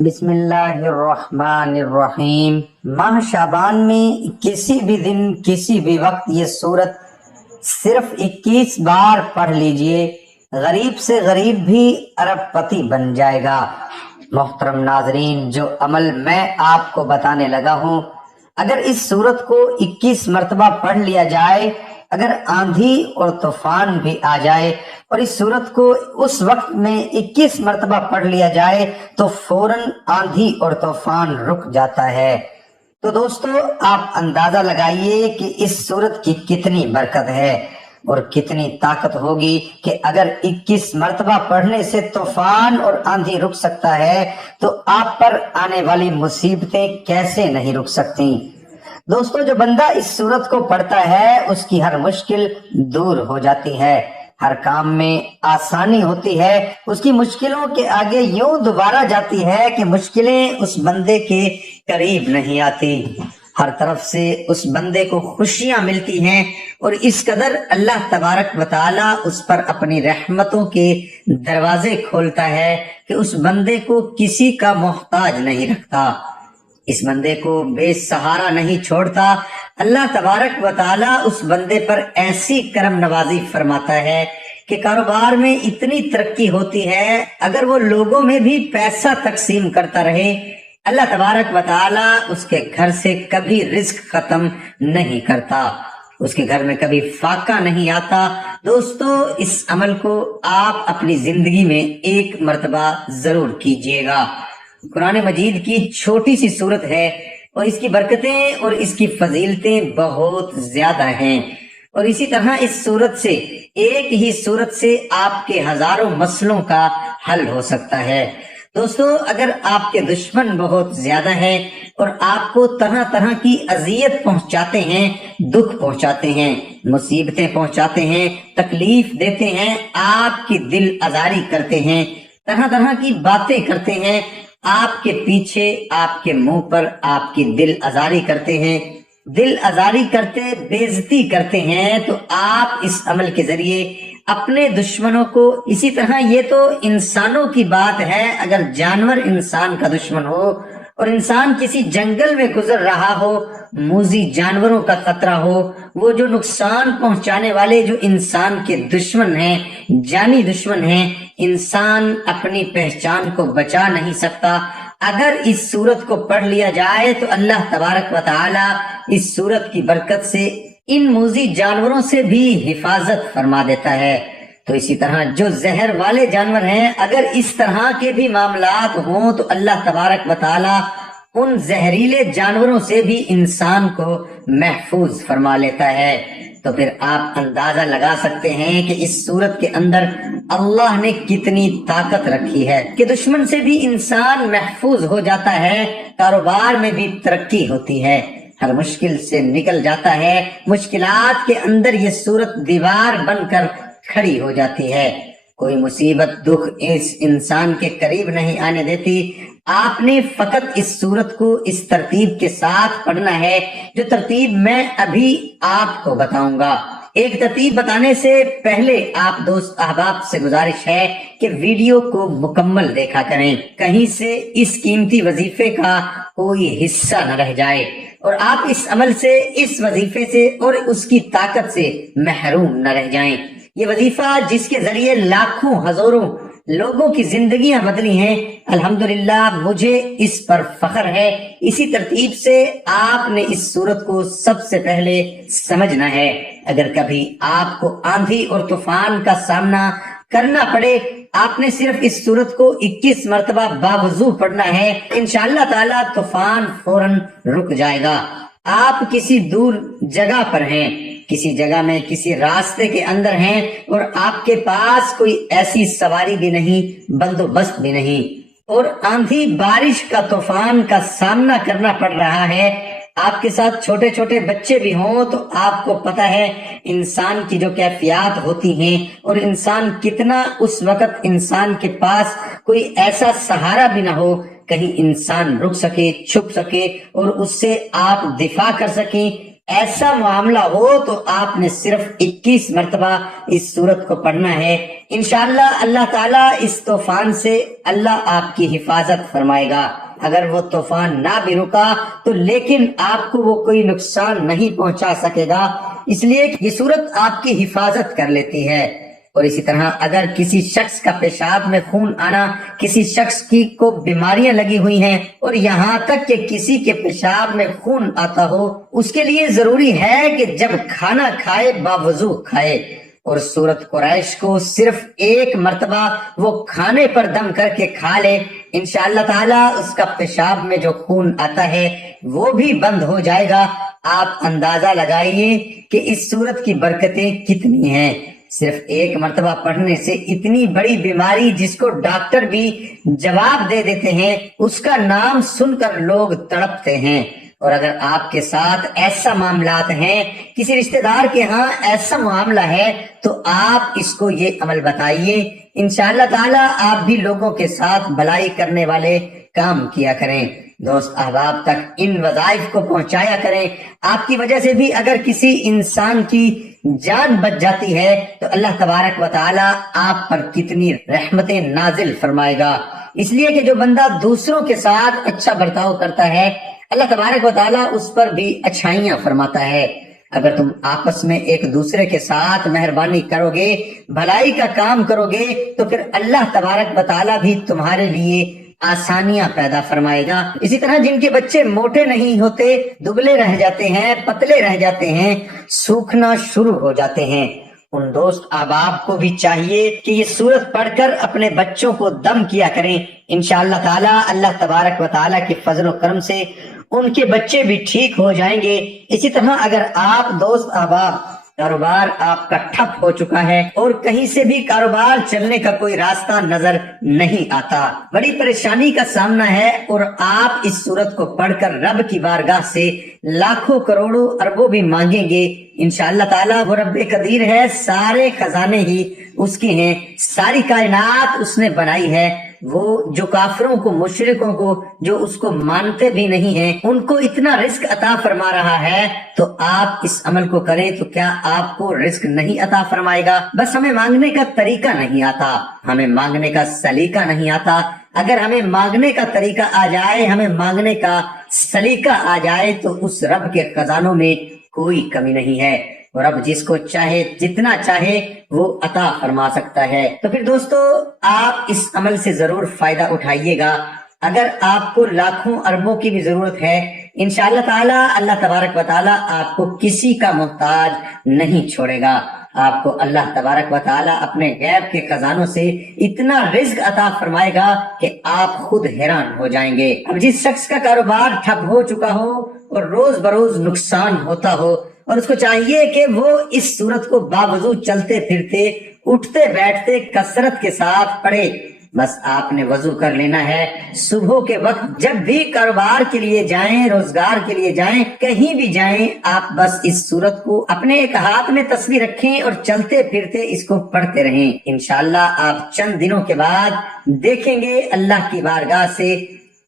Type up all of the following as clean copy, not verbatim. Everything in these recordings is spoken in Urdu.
بسم اللہ الرحمن الرحیم۔ ماہ شعبان میں کسی بھی دن کسی بھی وقت یہ سورت صرف 21 بار پڑھ لیجئے، غریب سے غریب بھی ارب پتی بن جائے گا۔ محترم ناظرین، جو عمل میں آپ کو بتانے لگا ہوں، اگر اس سورت کو 21 مرتبہ پڑھ لیا جائے، اگر آندھی اور طوفان بھی آ جائے اور اس سورت کو اس وقت میں 21 مرتبہ پڑھ لیا جائے تو فوراً آندھی اور طوفان رک جاتا ہے۔ تو دوستو، آپ اندازہ لگائیے کہ اس سورت کی کتنی برکت ہے اور کتنی طاقت ہوگی کہ اگر 21 مرتبہ پڑھنے سے طوفان اور آندھی رک سکتا ہے تو آپ پر آنے والی مصیبتیں کیسے نہیں رک سکتی۔ دوستو، جو بندہ اس سورت کو پڑھتا ہے اس کی ہر مشکل دور ہو جاتی ہے، ہر کام میں آسانی ہوتی ہے، اس کی مشکلوں کے آگے یوں دوبارہ جاتی ہے کہ مشکلیں اس بندے کے قریب نہیں آتی، ہر طرف سے اس بندے کو خوشیاں ملتی ہیں اور اس قدر اللہ تبارک و تعالی اس پر اپنی رحمتوں کے دروازے کھولتا ہے کہ اس بندے کو کسی کا محتاج نہیں رکھتا، اس بندے کو بے سہارا نہیں چھوڑتا۔ اللہ تبارک و تعالی اس بندے پر ایسی کرم نوازی فرماتا ہے کہ کاروبار میں اتنی ترقی ہوتی ہے، اگر وہ لوگوں میں بھی پیسہ تقسیم کرتا رہے، اللہ تبارک و تعالی اس کے گھر سے کبھی رزق ختم نہیں کرتا، اس کے گھر میں کبھی فاقہ نہیں آتا۔ دوستو، اس عمل کو آپ اپنی زندگی میں ایک مرتبہ ضرور کیجئے گا۔ قرآن مجید کی چھوٹی سی سورت ہے اور اس کی برکتیں اور اس کی فضیلتیں بہت زیادہ ہیں، اور اسی طرح اس سورت سے، ایک ہی سورت سے آپ کے ہزاروں مسئلوں کا حل ہو سکتا ہے۔ دوستو، اگر آپ کے دشمن بہت زیادہ ہیں اور آپ کو طرح طرح کی اذیت پہنچاتے ہیں، دکھ پہنچاتے ہیں، مصیبتیں پہنچاتے ہیں، تکلیف دیتے ہیں، آپ کی دل آزاری کرتے ہیں، طرح طرح کی باتیں کرتے ہیں، آپ کے پیچھے، آپ کے منہ پر آپ کی دل آزاری کرتے ہیں، دل آزاری کرتے، بے عزتی کرتے ہیں، تو آپ اس عمل کے ذریعے اپنے دشمنوں کو، اسی طرح یہ تو انسانوں کی بات ہے، اگر جانور انسان کا دشمن ہو اور انسان کسی جنگل میں گزر رہا ہو، موذی جانوروں کا خطرہ ہو، وہ جو نقصان پہنچانے والے جو انسان کے دشمن ہیں، جانی دشمن ہیں، انسان اپنی پہچان کو بچا نہیں سکتا۔ اگر اس سورت کو پڑھ لیا جائے تو اللہ تبارک و تعالی اس سورت کی برکت سے ان موذی جانوروں سے بھی حفاظت فرما دیتا ہے۔ تو اسی طرح جو زہر والے جانور ہیں، اگر اس طرح کے بھی معاملات ہوں تو اللہ تبارک و تعالی ان زہریلے جانوروں سے بھی انسان کو محفوظ فرما لیتا ہے۔ تو پھر آپ اندازہ لگا سکتے ہیں کہ اس سورت کے اندر اللہ نے کتنی طاقت رکھی ہے کہ دشمن سے بھی انسان محفوظ ہو جاتا ہے، کاروبار میں بھی ترقی ہوتی ہے، ہر مشکل سے نکل جاتا ہے، مشکلات کے اندر یہ سورت دیوار بن کر کھڑی ہو جاتی ہے، کوئی مصیبت دکھ اس انسان کے قریب نہیں آنے دیتی۔ آپ نے فقط اس سورت کو اس ترتیب کے ساتھ پڑھنا ہے جو ترتیب میں ابھی آپ کو بتاؤں گا۔ ایک ترتیب بتانے سے پہلے آپ دوست احباب سے گزارش ہے کہ ویڈیو کو مکمل دیکھا کریں، کہیں سے اس قیمتی وظیفے کا کوئی حصہ نہ رہ جائے اور آپ اس عمل سے، اس وظیفے سے اور اس کی طاقت سے محروم نہ رہ جائیں۔ یہ وظیفہ جس کے ذریعے لاکھوں ہزاروں لوگوں کی زندگیاں بدلی ہیں، الحمدللہ مجھے اس پر فخر ہے۔ اسی ترتیب سے آپ نے اس سورت کو سب سے پہلے سمجھنا ہے۔ اگر کبھی آپ کو آندھی اور طوفان کا سامنا کرنا پڑے، آپ نے صرف اس سورت کو 21 مرتبہ باوضو پڑھنا ہے، انشاءاللہ تعالی طوفان فوراً رک جائے گا۔ آپ کسی دور جگہ پر ہیں، کسی جگہ میں کسی راستے کے اندر ہیں اور آپ کے پاس کوئی ایسی سواری بھی نہیں، بندوبست بھی نہیں، اور آندھی بارش کا طوفان کا سامنا کرنا پڑ رہا ہے، آپ کے ساتھ چھوٹے چھوٹے بچے بھی ہوں، تو آپ کو پتہ ہے انسان کی جو کیفیات ہوتی ہیں اور انسان کتنا اس وقت انسان کے پاس کوئی ایسا سہارا بھی نہ ہو کہیں انسان رک سکے، چھپ سکے اور اس سے آپ دفاع کر سکیں، ایسا معاملہ ہو تو آپ نے صرف 21 مرتبہ اس سورت کو پڑھنا ہے. انشاءاللہ اللہ تعالیٰ اس طوفان سے اللہ آپ کی حفاظت فرمائے گا. اگر وہ طوفان نہ بھی رکا تو لیکن آپ کو وہ کوئی نقصان نہیں پہنچا سکے گا، اس لیے کہ یہ سورت آپ کی حفاظت کر لیتی ہے. اور اسی طرح اگر کسی شخص کا پیشاب میں خون آنا، کسی شخص کی کو بیماریاں لگی ہوئی ہیں اور یہاں تک کہ کسی کے پیشاب میں خون آتا ہو، اس کے لیے ضروری ہے کہ جب کھانا کھائے باوضو کھائے. اور سورت قریش کو صرف 1 مرتبہ وہ کھانے پر دم کر کے کھا لے، انشاءاللہ تعالی اس کا پیشاب میں جو خون آتا ہے وہ بھی بند ہو جائے گا. آپ اندازہ لگائیے کہ اس سورت کی برکتیں کتنی ہیں. صرف 1 مرتبہ پڑھنے سے اتنی بڑی بیماری جس کو ڈاکٹر بھی جواب دے دیتے ہیں، اس کا نام سن کر لوگ تڑپتے ہیں. اور اگر آپ کے ساتھ ایسا معاملات ہیں، کسی رشتہ دار کے ہاں ایسا معاملہ ہے، تو آپ اس کو یہ عمل بتائیے. انشاءاللہ تعالی آپ بھی لوگوں کے ساتھ بھلائی کرنے والے کام کیا کریں. دوست احباب تک ان وظائف کو پہنچایا کریں. آپ کی وجہ سے بھی اگر کسی انسان کی جان بچ جاتی ہے تو اللہ تبارک و تعالی آپ پر کتنی رحمتیں نازل فرمائے گا. اس لیے کہ جو بندہ دوسروں کے ساتھ اچھا برتاؤ کرتا ہے، اللہ تبارک و تعالی اس پر بھی اچھائیاں فرماتا ہے. اگر تم آپس میں ایک دوسرے کے ساتھ مہربانی کرو گے، بھلائی کا کام کرو گے، تو پھر اللہ تبارک و تعالی بھی تمہارے لیے آسانیاں پیدا فرمائے گا. اسی طرح جن کے بچے موٹے نہیں ہوتے، دبلے رہ جاتے ہیں، پتلے رہ جاتے ہیں، سوکھنا شروع ہو جاتے ہیں، ان دوست احباب کو بھی چاہیے کہ یہ سورت پڑھ کر اپنے بچوں کو دم کیا کریں. انشاءاللہ تعالی اللہ تبارک و تعالی کے فضل و کرم سے ان کے بچے بھی ٹھیک ہو جائیں گے. اسی طرح اگر آپ دوست احباب کاروبار آپ کا ٹھپ ہو چکا ہے اور کہیں سے بھی کاروبار چلنے کا کوئی راستہ نظر نہیں آتا، بڑی پریشانی کا سامنا ہے، اور آپ اس سورت کو پڑھ کر رب کی بارگاہ سے لاکھوں کروڑوں اربوں بھی مانگیں گے، انشاءاللہ تعالیٰ وہ رب قدیر ہے، سارے خزانے ہی اس کے ہیں، ساری کائنات اس نے بنائی ہے. وہ جو کافروں کو، مشرکوں کو، جو اس کو مانتے بھی نہیں ہیں، ان کو اتنا رزق عطا فرما رہا ہے، تو آپ اس عمل کو کریں تو کیا آپ کو رزق نہیں عطا فرمائے گا؟ بس ہمیں مانگنے کا طریقہ نہیں آتا، ہمیں مانگنے کا سلیقہ نہیں آتا. اگر ہمیں مانگنے کا طریقہ آ جائے، ہمیں مانگنے کا سلیقہ آ جائے، تو اس رب کے خزانوں میں کوئی کمی نہیں ہے، اور اب جس کو چاہے جتنا چاہے وہ عطا فرما سکتا ہے. تو پھر دوستو آپ اس عمل سے ضرور فائدہ اٹھائیے گا. اگر آپ کو لاکھوں اربوں کی بھی ضرورت ہے، انشاءاللہ تعالی اللہ تبارک و تعالی آپ کو کسی کا محتاج نہیں چھوڑے گا. آپ کو اللہ تبارک و تعالی اپنے غیب کے خزانوں سے اتنا رزق عطا فرمائے گا کہ آپ خود حیران ہو جائیں گے. اب جس شخص کا کاروبار ٹھپ ہو چکا ہو اور روز بروز نقصان ہوتا ہو، اور اس کو چاہیے کہ وہ اس سورت کو باوضو چلتے پھرتے، اٹھتے بیٹھتے کثرت کے ساتھ پڑھے. بس آپ نے وضو کر لینا ہے. صبح کے وقت جب بھی کاروبار کے لیے جائیں، روزگار کے لیے جائیں، کہیں بھی جائیں، آپ بس اس سورت کو اپنے ایک ہاتھ میں تسبیح رکھیں اور چلتے پھرتے اس کو پڑھتے رہیں. انشاءاللہ آپ چند دنوں کے بعد دیکھیں گے اللہ کی بارگاہ سے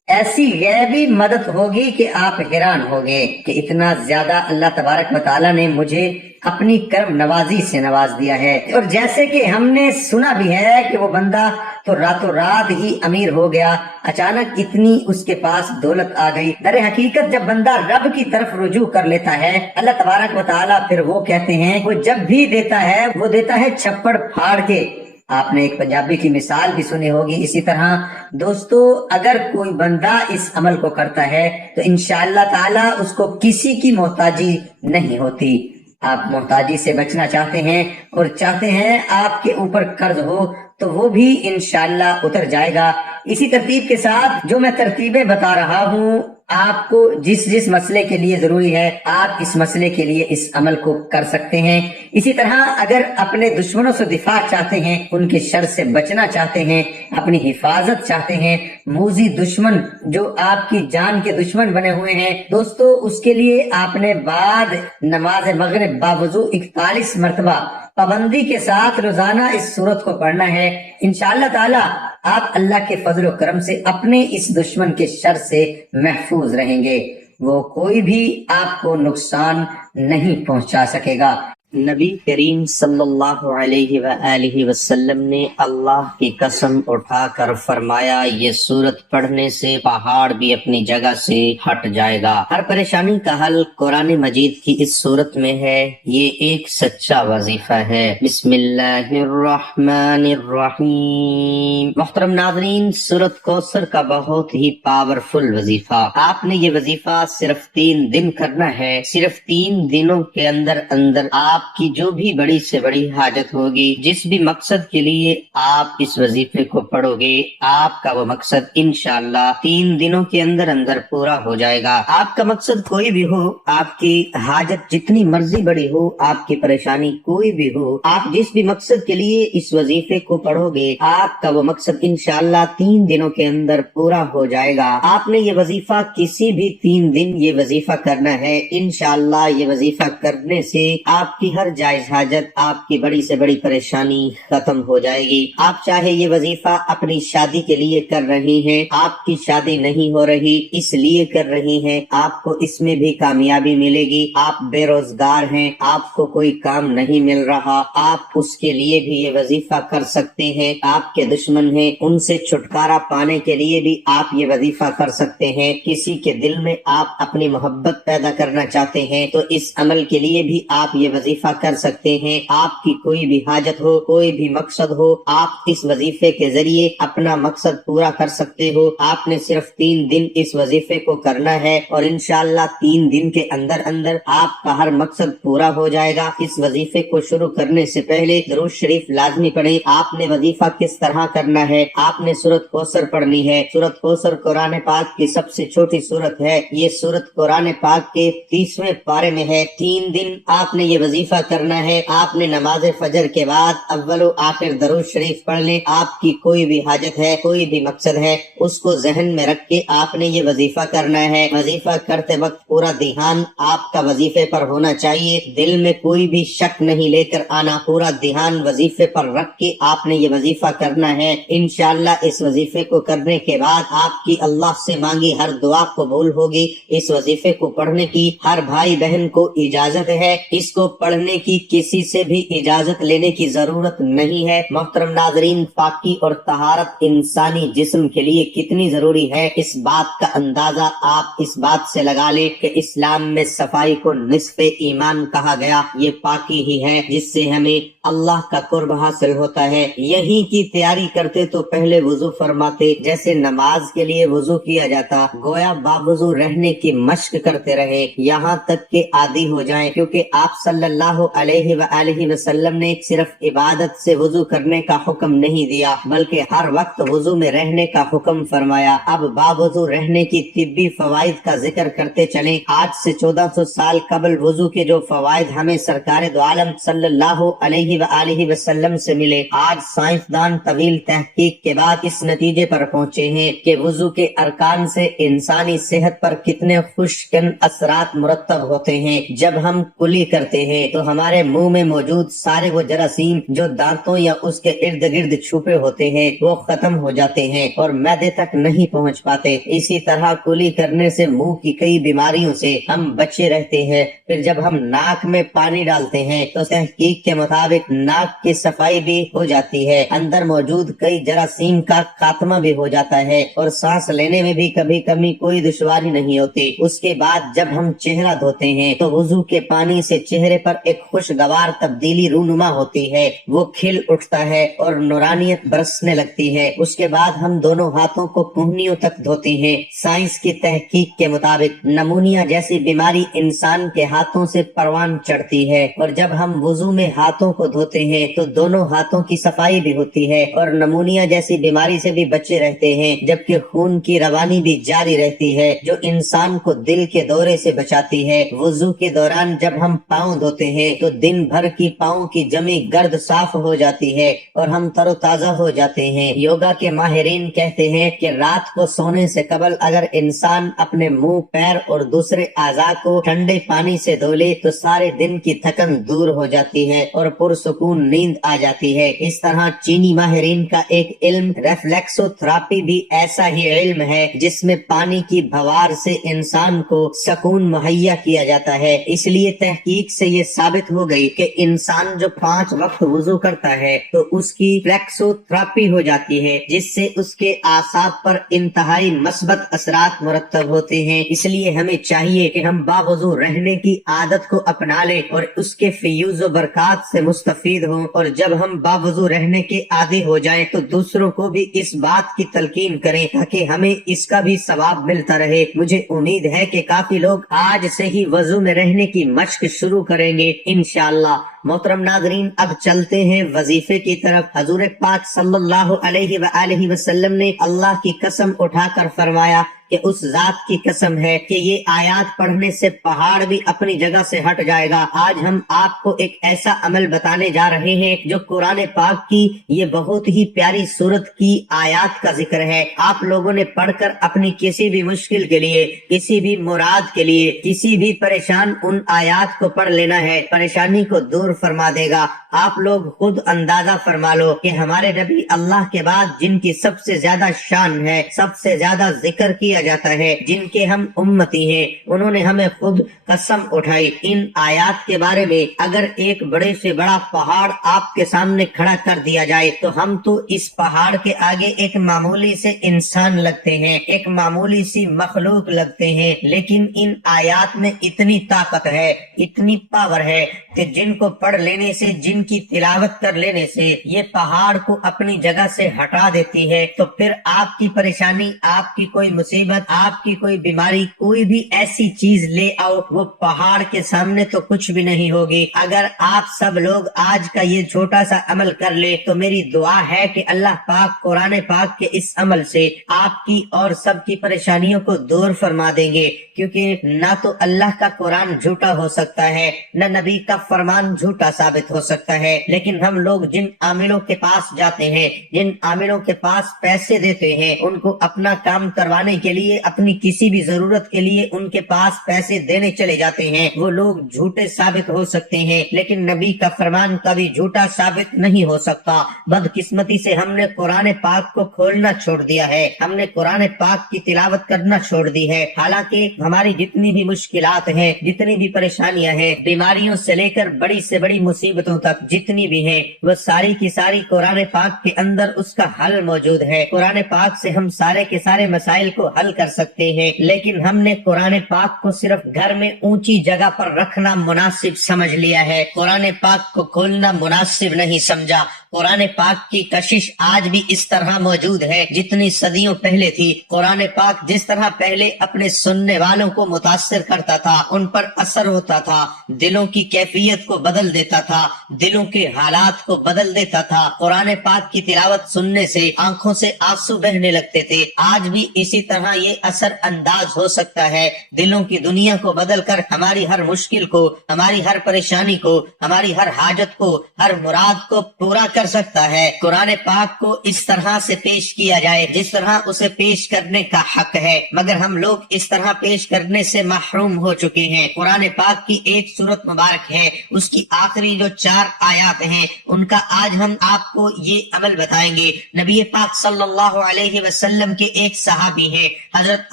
ایسی غیبی مدد ہوگی کہ آپ حیران ہوگے کہ اتنا زیادہ اللہ تبارک و تعالیٰ نے مجھے اپنی کرم نوازی سے نواز دیا ہے. اور جیسے کہ ہم نے سنا بھی ہے کہ وہ بندہ تو راتوں رات ہی امیر ہو گیا، اچانک اتنی اس کے پاس دولت آ گئی. در حقیقت جب بندہ رب کی طرف رجوع کر لیتا ہے، اللہ تبارک و تعالیٰ پھر وہ کہتے ہیں، وہ جب بھی دیتا ہے وہ دیتا ہے چھپڑ پھاڑ کے. آپ نے ایک پنجابی کی مثال بھی سنی ہوگی. اسی طرح دوستو اگر کوئی بندہ اس عمل کو کرتا ہے تو انشاءاللہ تعالی اس کو کسی کی محتاجی نہیں ہوتی. آپ محتاجی سے بچنا چاہتے ہیں اور چاہتے ہیں آپ کے اوپر قرض ہو، تو وہ بھی انشاءاللہ اتر جائے گا. اسی ترتیب کے ساتھ جو میں ترتیبیں بتا رہا ہوں، آپ کو جس جس مسئلے کے لیے ضروری ہے، آپ اس مسئلے کے لیے اس عمل کو کر سکتے ہیں. اسی طرح اگر اپنے دشمنوں سے دفاع چاہتے ہیں، ان کے شر سے بچنا چاہتے ہیں، اپنی حفاظت چاہتے ہیں، موذی دشمن جو آپ کی جان کے دشمن بنے ہوئے ہیں، دوستو اس کے لیے آپ نے بعد نماز مغرب باوضو 41 مرتبہ پابندی کے ساتھ روزانہ اس سورت کو پڑھنا ہے. انشاءاللہ تعالی آپ اللہ کے فضل و کرم سے اپنے اس دشمن کے شر سے محفوظ رہیں گے. وہ کوئی بھی آپ کو نقصان نہیں پہنچا سکے گا۔ نبی کریم صلی اللہ علیہ وآلہ وسلم نے اللہ کی قسم اٹھا کر فرمایا، یہ سورت پڑھنے سے پہاڑ بھی اپنی جگہ سے ہٹ جائے گا۔ ہر پریشانی کا حل قرآن مجید کی اس سورت میں ہے، یہ ایک سچا وظیفہ ہے۔ بسم اللہ الرحمن الرحیم۔ محترم ناظرین، سورت کوثر کا بہت ہی پاورفل وظیفہ، آپ نے یہ وظیفہ صرف 3 دن کرنا ہے۔ صرف 3 دنوں کے اندر آپ کی جو بھی بڑی سے بڑی حاجت ہوگی، جس بھی مقصد کے لیے آپ اس وظیفے کو پڑھو گے، آپ کا وہ مقصد انشاءاللہ 3 دنوں کے اندر پورا ہو جائے گا۔ آپ کا مقصد کوئی بھی ہو، آپ کی حاجت جتنی مرضی بڑی ہو، آپ کی پریشانی کوئی بھی ہو، آپ جس بھی مقصد کے لیے اس وظیفے کو پڑھو گے، آپ کا وہ مقصد انشاءاللہ 3 دنوں کے اندر پورا ہو جائے گا۔ آپ نے یہ وظیفہ کسی بھی 3 دن یہ وظیفہ کرنا ہے، انشاءاللہ یہ وظیفہ کرنے سے آپ کی ہر جائز حاجت، آپ کی بڑی سے بڑی پریشانی ختم ہو جائے گی۔ آپ چاہے یہ وظیفہ اپنی شادی کے لیے کر رہی ہیں، آپ کی شادی نہیں ہو رہی اس لیے کر رہی ہیں، آپ کو اس میں بھی کامیابی ملے گی۔ آپ بے روزگار ہیں، آپ کو کوئی کام نہیں مل رہا، آپ اس کے لیے بھی یہ وظیفہ کر سکتے ہیں۔ آپ کے دشمن ہیں، ان سے چھٹکارا پانے کے لیے بھی آپ یہ وظیفہ کر سکتے ہیں۔ کسی کے دل میں آپ اپنی محبت پیدا کرنا چاہتے ہیں تو اس عمل کے لیے بھی آپ یہ وظیفہ کر سکتے ہیں۔ آپ کی کوئی بھی حاجت ہو، کوئی بھی مقصد ہو، آپ اس وظیفے کے ذریعے اپنا مقصد پورا کر سکتے ہو۔ آپ نے صرف 3 دن اس وظیفے کو کرنا ہے اور انشاءاللہ 3 دن کے اندر آپ کا ہر مقصد پورا ہو جائے گا۔ اس وظیفے کو شروع کرنے سے پہلے درود شریف لازمی پڑھیں۔ آپ نے وظیفہ کس طرح کرنا ہے؟ آپ نے سورت کوثر پڑھنی ہے۔ سورت کوثر قرآن پاک کی سب سے چھوٹی سورت ہے۔ یہ سورت قرآن پاک کے 30ویں پارے میں ہے۔ 3 دن آپ نے یہ وظیفہ کرنا ہے۔ آپ نے نماز فجر کے بعد اول و آخر درود شریف پڑھ لیں۔ آپ کی کوئی بھی حاجت ہے، کوئی بھی مقصد ہے، اس کو ذہن میں رکھ کے آپ نے یہ وظیفہ کرنا ہے۔ وظیفہ کرتے وقت پورا دھیان آپ کا وظیفے پر ہونا چاہیے، دل میں کوئی بھی شک نہیں لے کر آنا، پورا دھیان وظیفے پر رکھ کے آپ نے یہ وظیفہ کرنا ہے۔ انشاءاللہ اس وظیفے کو کرنے کے بعد آپ کی اللہ سے مانگی ہر دعا قبول ہوگی۔ اس وظیفے کو پڑھنے کی ہر بھائی بہن کو اجازت ہے، اس کو پڑھنے کی کسی سے بھی اجازت لینے کی ضرورت نہیں ہے۔ محترم ناظرین، پاکی اور طہارت انسانی جسم کے لیے کتنی ضروری ہے، اس بات کا اندازہ آپ اس بات سے لگا لیں کہ اسلام میں صفائی کو نصف ایمان کہا گیا۔ یہ پاکی ہی ہے جس سے ہمیں اللہ کا قرب حاصل ہوتا ہے۔ یہی کی تیاری کرتے تو پہلے وضو فرماتے، جیسے نماز کے لیے وضو کیا جاتا، گویا باوضو رہنے کی مشق کرتے رہے یہاں تک کہ عادی ہو جائیں، کیونکہ آپ صلی اللہ علیہ وآلہ وسلم نے صرف عبادت سے وضو کرنے کا حکم نہیں دیا، بلکہ ہر وقت وضو میں رہنے کا حکم فرمایا۔ اب باوضو رہنے کی طبی فوائد کا ذکر کرتے چلیں۔ آج سے 1400 سال قبل وضو کے جو فوائد ہمیں سرکار دو عالم صلی اللہ علیہ وآلہ وسلم سے ملے، آج سائنسدان طویل تحقیق کے بعد اس نتیجے پر پہنچے ہیں کہ وضو کے ارکان سے انسانی صحت پر کتنے خوشکن اثرات مرتب ہوتے ہیں۔ جب ہم کلی کرتے ہیں تو ہمارے منہ میں موجود سارے وہ جراثیم جو دانتوں یا اس کے ارد گرد چھپے ہوتے ہیں وہ ختم ہو جاتے ہیں اور معدے تک نہیں پہنچ پاتے۔ اسی طرح کلی کرنے سے منہ کی کئی بیماریوں سے ہم بچے رہتے ہیں۔ پھر جب ہم ناک میں پانی ڈالتے ہیں تو تحقیق کے مطابق ناک کی صفائی بھی ہو جاتی ہے، اندر موجود کئی جراثیم کا خاتمہ بھی ہو جاتا ہے اور سانس لینے میں بھی کبھی کبھی کوئی دشواری نہیں ہوتی۔ اس کے بعد جب ہم چہرہ دھوتے ہیں تو وضو کے پانی سے چہرے پر ایک خوشگوار تبدیلی رونما ہوتی ہے، وہ کھل اٹھتا ہے اور نورانیت برسنے لگتی ہے۔ اس کے بعد ہم دونوں ہاتھوں کو کہنیوں تک دھوتے ہیں۔ سائنس کی تحقیق کے مطابق نمونیا جیسی بیماری انسان کے ہاتھوں سے پروان چڑھتی ہے، اور جب ہم وضو میں ہاتھوں کو دھوتے ہیں تو دونوں ہاتھوں کی صفائی بھی ہوتی ہے اور نمونیا جیسی بیماری سے بھی بچے رہتے ہیں، جبکہ خون کی روانی بھی جاری رہتی ہے جو انسان کو دل کے دورے سے بچاتی ہے۔ وضو کے دوران جب ہم پاؤں دھوتے ہیں تو دن بھر کی پاؤں کی جمی گرد صاف ہو جاتی ہے اور ہم تر و تازہ ہو جاتے ہیں۔ یوگا کے ماہرین کہتے ہیں کہ رات کو سونے سے قبل اگر انسان اپنے منہ، پیر اور دوسرے اعضاء کو ٹھنڈے پانی سے دھو لے تو سارے دن کی تھکن دور ہو جاتی ہے اور پرسکون نیند آ جاتی ہے۔ اس طرح چینی ماہرین کا ایک علم ریفلیکسو تھراپی بھی ایسا ہی علم ہے جس میں پانی کی بھوار سے انسان کو سکون مہیا کیا جاتا ہے۔ اس لیے تحقیق سے یہ ثابت ہو گئی کہ انسان جو 5 وقت وضو کرتا ہے تو اس کی ریفلیکسو تھراپی ہو جاتی ہے، جس سے اس کے اعصاب پر انتہائی مثبت اثرات مرتب ہوتے ہیں۔ اس لیے ہمیں چاہیے کہ ہم باوضو رہنے کی عادت کو اپنا لیں اور اس کے فیوز و برکات سے مستفید ہوں، اور جب ہم باوضو رہنے کے عادی ہو جائیں تو دوسروں کو بھی اس بات کی تلقین کریں تاکہ ہمیں اس کا بھی ثواب ملتا رہے۔ مجھے امید ہے کہ کافی لوگ آج سے ہی وضو میں رہنے کی مشق شروع کریں گے انشاءاللہ۔ محترم ناظرین، اب چلتے ہیں وظیفے کی طرف۔ حضور پاک صلی اللہ علیہ وآلہ وسلم نے اللہ کی قسم اٹھا کر فرمایا کہ اس ذات کی قسم ہے کہ یہ آیات پڑھنے سے پہاڑ بھی اپنی جگہ سے ہٹ جائے گا۔ آج ہم آپ کو ایک ایسا عمل بتانے جا رہے ہیں جو قرآن پاک کی یہ بہت ہی پیاری سورت کی آیات کا ذکر ہے۔ آپ لوگوں نے پڑھ کر اپنی کسی بھی مشکل کے لیے، کسی بھی مراد کے لیے، کسی بھی پریشان ان آیات کو پڑھ لینا ہے، پریشانی کو دور فرما دے گا۔ آپ لوگ خود اندازہ فرما لو کہ ہمارے نبی اللہ کے بعد جن کی سب سے زیادہ شان ہے، سب سے زیادہ ذکر کیا جاتا ہے، جن کے ہم امتی ہیں، انہوں نے ہمیں خود قسم اٹھائی ان آیات کے بارے میں۔ اگر ایک بڑے سے بڑا پہاڑ آپ کے سامنے کھڑا کر دیا جائے تو ہم تو اس پہاڑ کے آگے ایک معمولی سے انسان لگتے ہیں، ایک معمولی سی مخلوق لگتے ہیں، لیکن ان آیات میں اتنی طاقت ہے، اتنی پاور ہے کہ جن کو پڑھ لینے سے، جن کی تلاوت کر لینے سے یہ پہاڑ کو اپنی جگہ سے ہٹا دیتی ہے۔ تو پھر آپ کی پریشانی، آپ کی کوئی مصیبت، آپ کی کوئی بیماری، کوئی بھی ایسی چیز لے آؤ، وہ پہاڑ کے سامنے تو کچھ بھی نہیں ہوگی۔ اگر آپ سب لوگ آج کا یہ چھوٹا سا عمل کر لے تو میری دعا ہے کہ اللہ پاک قرآن پاک کے اس عمل سے آپ کی اور سب کی پریشانیوں کو دور فرما دیں گے، کیونکہ نہ تو اللہ کا قرآن جھوٹا ہو سکتا ہے، نہ نبی کا فرمان جھوٹا ثابت ہو سکتا ہے۔ لیکن ہم لوگ جن عاملوں کے پاس جاتے ہیں، جن عاملوں کے پاس پیسے دیتے ہیں، ان کو اپنا کام کروانے کے لیے، اپنی کسی بھی ضرورت کے لیے ان کے پاس پیسے دینے چلے جاتے ہیں، وہ لوگ جھوٹے ثابت ہو سکتے ہیں، لیکن نبی کا فرمان کبھی جھوٹا ثابت نہیں ہو سکتا۔ بدقسمتی سے ہم نے قرآن پاک کو کھولنا چھوڑ دیا ہے، ہم نے قرآن پاک کی تلاوت کرنا چھوڑ دی ہے۔ حالانکہ ہماری جتنی بھی مشکلات ہیں، جتنی بھی پریشانیاں ہیں، بیماریوں سے لے کر بڑی سے بڑی مصیبتوں تک جتنی بھی ہیں، وہ ساری کی ساری قرآن پاک کے اندر اس کا حل موجود ہے۔ قرآن پاک سے ہم سارے کے سارے مسائل کو حل کر سکتے ہیں، لیکن ہم نے قرآن پاک کو صرف گھر میں اونچی جگہ پر رکھنا مناسب سمجھ لیا ہے، قرآن پاک کو کھولنا مناسب نہیں سمجھا۔ قرآن پاک کی کشش آج بھی اس طرح موجود ہے جتنی صدیوں پہلے تھی۔ قرآن پاک جس طرح پہلے اپنے سننے والوں کو متاثر کرتا تھا، ان پر اثر ہوتا تھا، دلوں کی کیفیت کو بدل دیتا تھا، دلوں کے حالات کو بدل دیتا تھا، قرآن پاک کی تلاوت سننے سے آنکھوں سے آنسو بہنے لگتے تھے، آج بھی اسی طرح یہ اثر انداز ہو سکتا ہے، دلوں کی دنیا کو بدل کر ہماری ہر مشکل کو، ہماری ہر پریشانی کو، ہماری ہر حاجت کو، ہر مراد کو پورا کر سکتا ہے۔ قرآن پاک کو اس طرح سے پیش کیا جائے جس طرح اسے پیش کرنے کا حق ہے، مگر ہم لوگ اس طرح پیش کرنے سے محروم ہو چکے ہیں۔ قرآن پاک کی ایک سورت مبارک ہے، اس کی آخری جو 4 آیات ہیں ان کا آج ہم آپ کو یہ عمل بتائیں گے۔ نبی پاک صلی اللہ علیہ وسلم کے ایک صحابی ہیں حضرت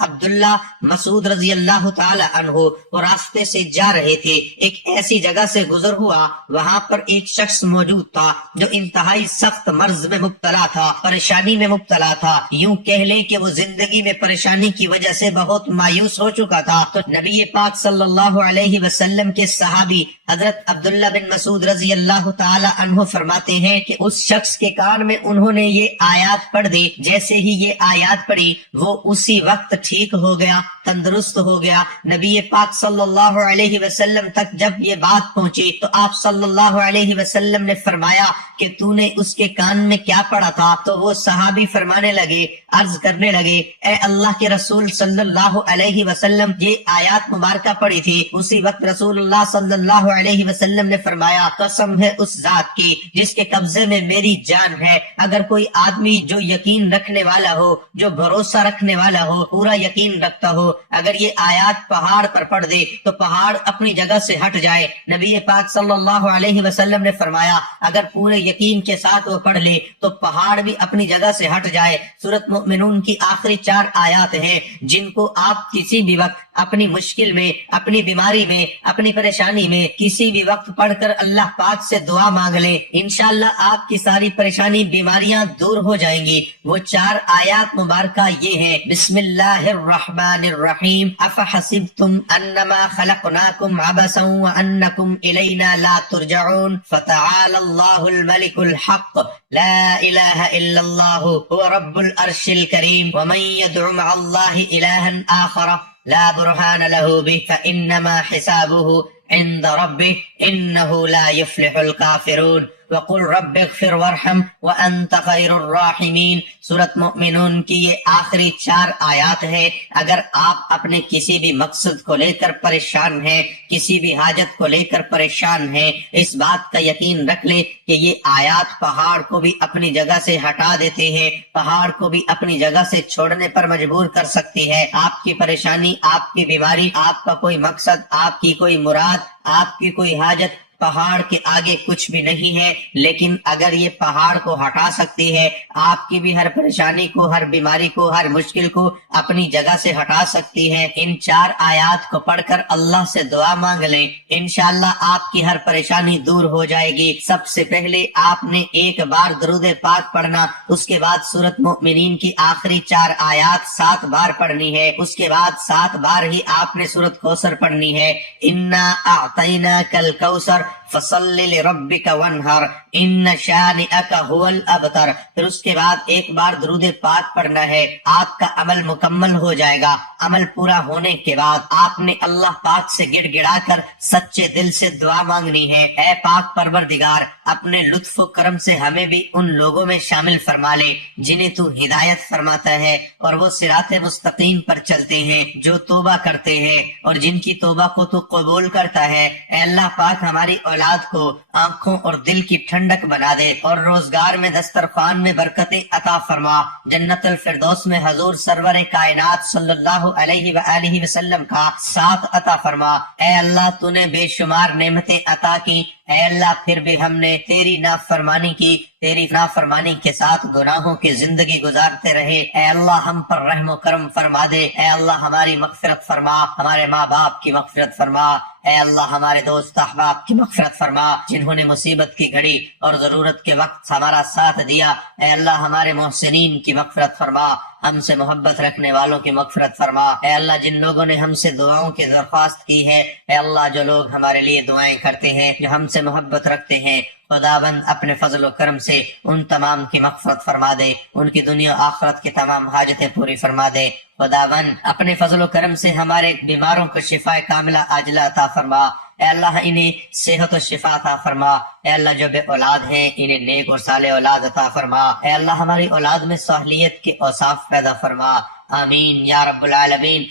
عبداللہ مسعود رضی اللہ تعالی عنہ، وہ راستے سے جا رہے تھے، ایک ایسی جگہ سے گزر ہوا، وہاں پر ایک شخص موجود تھا جو انتہائی سخت مرض میں مبتلا تھا، پریشانی میں مبتلا تھا، یوں کہہ لیں کہ وہ زندگی میں پریشانی کی وجہ سے بہت مایوس ہو چکا تھا۔ تو نبی پاک صلی اللہ علیہ وسلم کے صحابی حضرت عبداللہ بن مسعود رضی اللہ تعالی عنہ فرماتے ہیں کہ اس شخص کے کان میں انہوں نے یہ آیات پڑھ دی، جیسے ہی یہ آیات پڑھی وہ اسی وقت ٹھیک ہو گیا، تندرست ہو گیا۔ نبی پاک صلی اللہ علیہ وسلم تک جب یہ بات پہنچی تو آپ صلی اللہ علیہ وسلم نے فرمایا کہ تو نے اس کے کان میں کیا پڑھا تھا؟ تو وہ صحابی فرمانے لگے، عرض کرنے لگے، اے اللہ کے رسول صلی اللہ علیہ وسلم، یہ آیات مبارکہ پڑھی تھی۔ اسی وقت رسول اللہ صلی اللہ علیہ وسلم نے فرمایا، قسم ہے اس ذات کی جس کے قبضے میں میری جان ہے، اگر کوئی آدمی جو یقین رکھنے والا ہو، جو بھروسہ رکھنے والا ہو، پورا یقین رکھتا ہو، اگر یہ آیات پہاڑ پر پڑھ دے تو پہاڑ اپنی جگہ سے ہٹ جائے۔ نبی پاک صلی اللہ علیہ وسلم نے فرمایا، اگر پورے یقین کے ساتھ وہ پڑھ لے تو پہاڑ بھی اپنی جگہ سے ہٹ جائے۔ سورۃ مؤمنون کی آخری 4 آیات ہیں جن کو آپ کسی بھی وقت اپنی مشکل میں، اپنی بیماری میں، اپنی پریشانی میں کسی بھی وقت پڑھ کر اللہ پاک سے دعا مانگ لیں، انشاءاللہ آپ کی ساری پریشانی بیماریاں دور ہو جائیں گی۔ وہ 4 آیات مبارکہ یہ ہیں، بسم اللہ الرحمن الرحیم، افحسبتم انما خلقناکم عبثا وانکم الینا لا ترجعون، فتعالی اللہ الملک الحق، لا الہ الا اللہ، هو رب العرش الکریم، ومن يدع مع اللہ الہا آخر لا برهان له به فإنما حسابه عند ربه إنه لا يفلح الكافرون، وقل رب اغفر وارحم وانت خیر الراحمین۔ سورۃ مؤمنون کی یہ آخری 4 آیات ہے۔ اگر آپ اپنے کسی بھی مقصد کو لے کر پریشان ہیں، کسی بھی حاجت کو لے کر پریشان ہیں، اس بات کا یقین رکھ لیں کہ یہ آیات پہاڑ کو بھی اپنی جگہ سے ہٹا دیتے ہیں، پہاڑ کو بھی اپنی جگہ سے چھوڑنے پر مجبور کر سکتی ہے۔ آپ کی پریشانی، آپ کی بیماری، آپ کا کوئی مقصد، آپ کی کوئی مراد، آپ کی کوئی حاجت پہاڑ کے آگے کچھ بھی نہیں ہے، لیکن اگر یہ پہاڑ کو ہٹا سکتی ہے، آپ کی بھی ہر پریشانی کو، ہر بیماری کو، ہر مشکل کو اپنی جگہ سے ہٹا سکتی ہے۔ ان 4 آیات کو پڑھ کر اللہ سے دعا مانگ لیں، انشاءاللہ آپ کی ہر پریشانی دور ہو جائے گی۔ سب سے پہلے آپ نے ایک بار درود پاک پڑھنا، اس کے بعد سورۃ مؤمنین کی آخری 4 آیات 7 بار پڑھنی ہے، اس کے بعد 7 بار ہی آپ نے سورۃ کوثر پڑھنی ہے، انا اعطیناک الکوثر فصل لربک وانحر ان شانئک هو الابتر۔ پھر اس کے بعد ایک بار درود پاک پڑھنا ہے، آپ کا عمل مکمل ہو جائے گا۔ عمل پورا ہونے کے بعد آپ نے اللہ پاک سے گڑ گڑا کر سچے دل سے دعا مانگنی ہے، اے پاک پروردگار، اپنے لطف و کرم سے ہمیں بھی ان لوگوں میں شامل فرما لے جنہیں تو ہدایت فرماتا ہے اور وہ صراط مستقیم پر چلتے ہیں، جو توبہ کرتے ہیں اور جن کی توبہ کو تو قبول کرتا ہے۔ اے اللہ پاک، ہماری اولاد کو آنکھوں اور دل کی ٹھنڈک بنا دے اور روزگار میں، دسترخوان میں برکتیں عطا فرما، جنت الفردوس میں حضور سرور کائنات صلی اللہ علیہ وآلہ وسلم کا ساتھ عطا فرما۔ اے اللہ، تو نے بے شمار نعمتیں عطا کی، اے اللہ پھر بھی ہم نے تیری نافرمانی کی، تیری نافرمانی کے ساتھ گناہوں کی زندگی گزارتے رہے۔ اے اللہ ہم پر رحم و کرم فرما دے، اے اللہ ہماری مغفرت فرما، ہمارے ماں باپ کی مغفرت فرما، اے اللہ ہمارے دوست احباب کی مغفرت فرما جنہوں نے مصیبت کی گھڑی اور ضرورت کے وقت ہمارا ساتھ دیا۔ اے اللہ ہمارے محسنین کی مغفرت فرما، ہم سے محبت رکھنے والوں کی مغفرت فرما۔ اے اللہ جن لوگوں نے ہم سے دعاؤں کی درخواست کی ہے، اے اللہ جو لوگ ہمارے لیے دعائیں کرتے ہیں، جو ہم سے محبت رکھتے ہیں، خداوند اپنے فضل و کرم سے ان تمام کی مغفرت فرما دے، ان کی دنیا آخرت کی تمام حاجتیں پوری فرما دے۔ خداوند اپنے فضل و کرم سے ہمارے بیماروں کو شفا کاملہ عاجلہ عطا فرما۔ اے اللہ انہیں صحت و شفا عطا فرما۔ اے اللہ جو بے اولاد ہیں انہیں نیک اور صالح اولاد عطا فرما۔ اے اللہ ہماری اولاد میں صالحیت کے اوصاف پیدا فرما، آمین یا رب العالمین۔